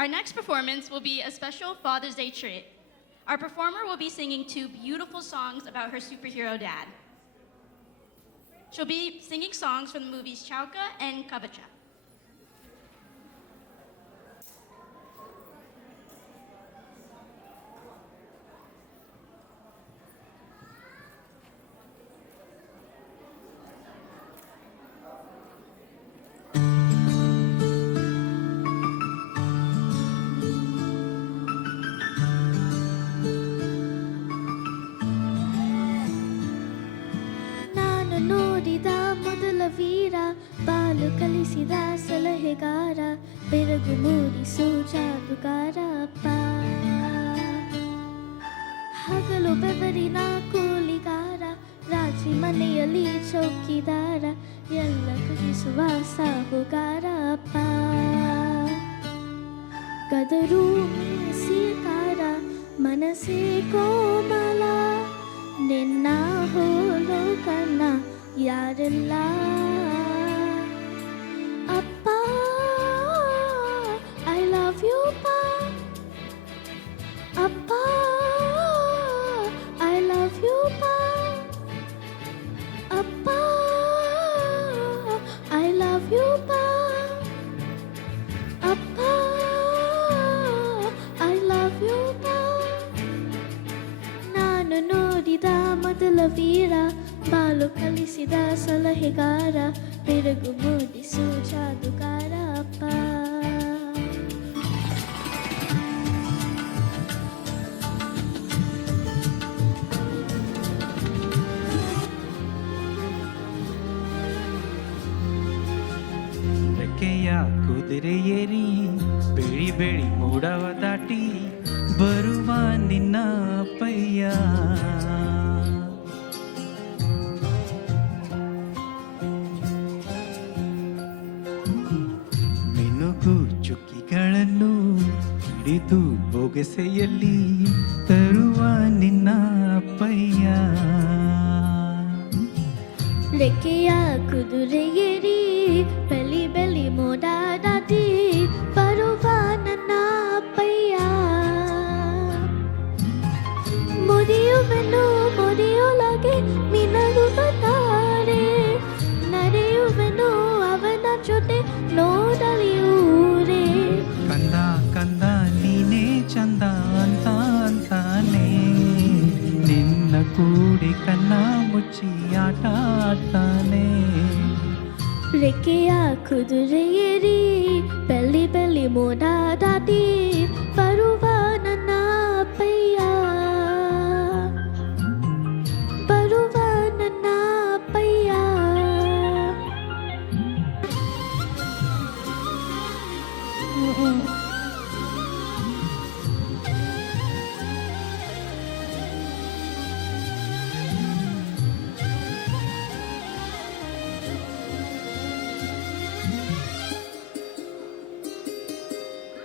Our next performance will be a special Father's Day treat. Our performer will be singing 2 beautiful songs about her superhero dad. She'll be singing songs from the movies Chauka and Kabacha. ನೋಡಿದ ಮೊದಲ ವೀರ ಬಾಲು ಕಲಿಸಿದ ಸಲಹೆಗಾರ ಬೆರಗು ಮೂಡಿಸು ಜಾದುಗಾರ ಅಪ್ಪ ಹಗಲು ಬೆವರಿನ ಕೂಲಿಗಾರ ರಾತ್ರಿ ಮನೆಯಲ್ಲಿ ಚೌಕಿದಾರ ಎಲ್ಲ ಕಲಿಸುವ ಸಾಹುಗಾರ ಅಪ್ಪ ಗದರು ಮೀಸಿಕಾರ ಮನಸ್ಸೇ ಕೋಮಲ ನಿನ್ನ ಹೋಲೋ ಕಣ್ಣ ಯಾರೆಲ್ಲ ಅಪ್ಪ ಐ ಲವ್ ಯು ಪಾ ಅಪ್ಪ ಐ ಲವ್ ಯು ಪಾ ಅಪ್ಪ ಐ ಲವ್ ಯು ಪಾ ಅಪ್ಪ ಐ ಲವ್ ಯು ಪಾ ನಾನು ನೋಡಿದ ಮೊದಲ ವೀರ ಬಾಲು ಕಲಿಸಿದ ಸಲಹೆಗಾರ ಬೆರಗು ಮೂಡಿಸು ಜಾದುಗಾರ ಅಪ್ಪ ರೆಕ್ಕೆಯ ಕುದುರೆ ಏರಿ ಬೆಳಿ ಬೆಳಿ ಮೂಡವ ದಾಟಿ ಬರುವ ನಿನ್ನ ಅಪ್ಪಯ್ಯ ಮಿನುಗು ಚುಕ್ಕಿಗಳನ್ನು ಹಿಡಿದು ಬೊಗೆಸೆಯಲ್ಲಿ ತರುವ ನಿನ್ನ ಅಪ್ಪಯ್ಯ ರೆಕ್ಕೆಯ ಕುದುರೆ ಏರಿ ಬೆಲಿ ಬೆಲಿ ಮೋಡ ದಾಟಿ ಬರುವ ನನ್ನ ಅಪ್ಪಯ್ಯ ಮುರಿಯುವೆನು ಮುರಿಯೊಳಗೆ ಮಿನಗುವ ತಾರೆ ನಡೆಯುವೆನು ಅವನ ಜೊತೆ ನೋಡಲಿ ಊರೇ ಕಂದ ಕಂದ ನೀನೇ ಚಂದ ಅಂತ ಅಂತಾನೆ ನಿನ್ನ ಕೂಡಿ ಕಣ್ಣ ಮುಚ್ಚಿ ಆಟ ಆಡ್ತಾನೆ ರೆಕ್ಕೆಯ ಕುದುರೆ ಏರಿ ಬೆಲಿ ಬೆಲಿ ಮೋಡ ದಾಟಿ ಬರುವ ನನ್ನ ಅಪ್ಪಯ್ಯ ಬರುವ ನನ್ನ ಅಪ್ಪಯ್ಯ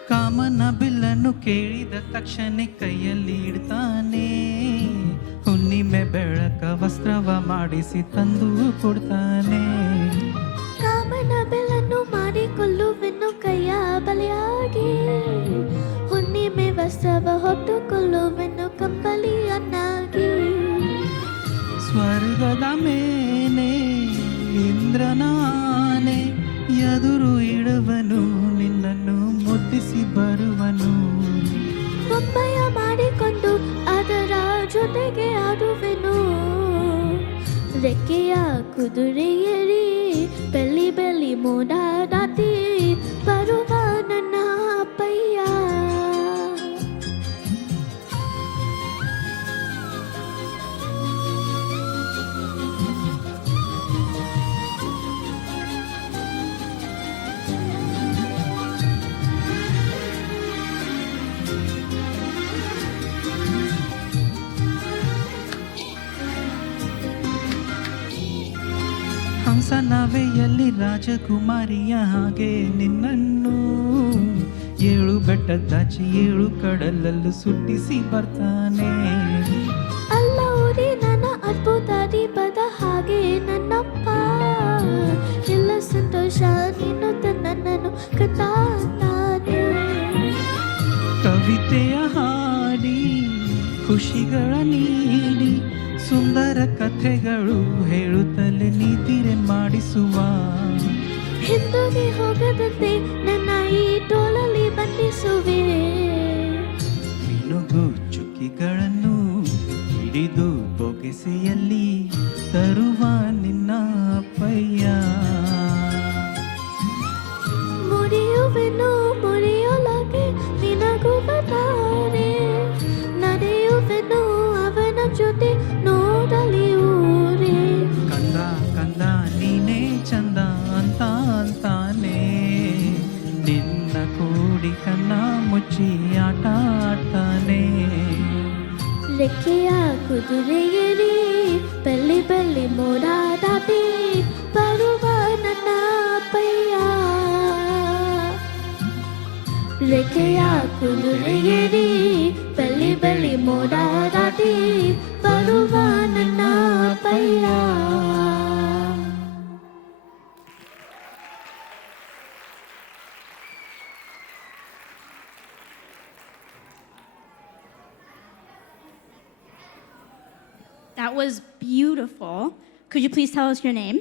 ಕಾಮನ ಬಿಲ್ಲನ್ನು ಕೇಳಿದ ತಕ್ಷಣ ಕೈಯಲ್ಲಿ ಇಡ್ತಾನೆ ಹುಣ್ಣಿಮೆ ಬೆಳಕ ವಸ್ತ್ರವ ಮಾಡಿಸಿ ತಂದು ಕೊಡ್ತಾನೆ ಕಾಮನ ಬೆಲನ್ನು ಮಾಡಿಕೊಳ್ಳುವೆನು ಕೈಯ ಬಲೆಯಾಗಿ ಹುಣ್ಣಿಮೆ ವಸ್ತ್ರವ ಹೊಟ್ಟುಕೊಳ್ಳುವೆನು ಕಂಬಳಿಯನ್ನಾಗಿ ಸ್ವರ್ಗದ ಮೇಲೆ ಇಂದ್ರನಾನೆ ಎದುರು ಇಡುವನು ನಿನ್ನನ್ನು ಮುದ್ದಿಸಿ ಬರುವನು ಒಪ್ಪಯ ಮಾಡಿಕೊಂಡು ಅದರ ಜೊತೆಗೆ ಆಡುವೆನು ರೆಕ್ಕೆಯ ಕುದುರೆ ಏರಿ ಬೆಲಿ ಬೆಲಿ ಮೋಡ ದಾಟಿ ಬರುವ ನನ್ನ ಅಪ್ಪಯ್ಯ ಹಂಸನವೆಯಲ್ಲಿ ರಾಜಕುಮಾರಿಯ ಹಾಗೆ ನಿನ್ನನ್ನು 7 ಬೆಟ್ಟದಾಚಿ 7 ಕಡಲಲ್ಲೂ ಸುಟ್ಟಿಸಿ ಬರ್ತಾನೆ ಅಲ್ಲ ಊರಿ ನನ್ನ ಅದ್ಭುತ ದೀಪದ ಹಾಗೆ ನನ್ನಪ್ಪ ಎಲ್ಲ ಸಂತೋಷ ನೀನು ನನ್ನನ್ನು ಕತಾನೆ ಕಥೆಯ ಹಾಡಿ ಖುಷಿಗಳ ನೀಡಿ ಸುಂದರ ಕಥೆಗಳು ಹೇಳುತ್ತಲೇ ನೀತಿರೆ ಮಾಡಿಸುವ ಹಿಂದೂಗೆ ಹೋಗದಂತೆ ನನ್ನ ಈ ಟೋಳಲ್ಲಿ ಬಂಧಿಸುವೆ ಮಿನುಗು ಚುಕ್ಕಿಗಳನ್ನು ಹಿಡಿದು ಬೊಗೆಸೆಯಲ್ಲಿ ತರುವ ನಿನ್ನ ಅಪ್ಪಯ್ಯ ಮುರಿಯುವೆನು ಮುರಿಯೊಳಗೆ ನಿನಗುವ ತಾರೆ ನಡೆಯುವೆನು ಅವನ ಜೊತೆ ನೋಡಲಿ ಊರೇ ಕಂದ ಕಂದ ನೀನೇ ಚಂದ ಅಂತ ಅಂತಾನೆ ನಿನ್ನ ಕೂಡಿ ಕನ್ನ ಮುಚ್ಚಿ ಆಟ ಆಡ್ತಾನೆ ರೆಕ್ಕೆಯ ಕುದುರೆಯರಿ ಬೆಳ್ಳಿ ಬೆಳ್ಳಿ ಮೋಡ ದಾಟಿ ಬರುವ ನನ್ನ ಅಪ್ಪಯ್ಯ ರೆಕ್ಕೆಯ ಕುದುರೆಯರಿ ಬೆಳ್ಳಿ ಬೆಳ್ಳಿ ಮೋಡ ದಾಟಿ ಬರುವ ನನ್ನ ಅಪ್ಪಯ್ಯ That was beautiful. Could you please tell us your name?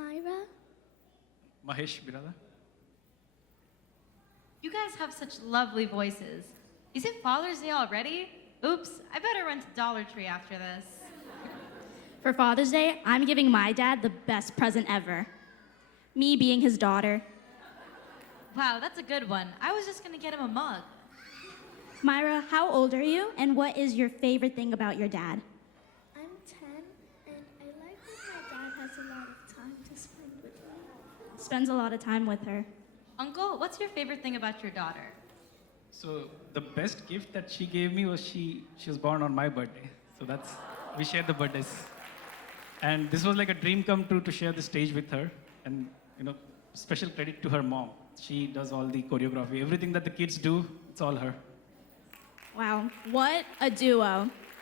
Myra Mahesh ಬಿರಲ್ಲ You guys have such lovely voices. Is it Father's Day already? Oops, I better run to Dollar Tree after this. For Father's Day, I'm giving my dad the best present ever. Me being his daughter. Wow, that's a good one. I was just gonna get him a mug. Myra, how old are you, and what is your favorite thing about your dad? I'm 10 and I like that my dad has a lot of time to spend with me. Spends a lot of time with her. Uncle, what's your favorite thing about your daughter? So the best gift that she gave me was she was born on my birthday. So that's we shared the birthdays, and this was like a dream come true to share the stage with her. And you know, special credit to her mom. She does all the choreography, everything that the kids do. It's all her. Wow, what a duo.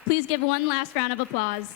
Please give one last round of applause.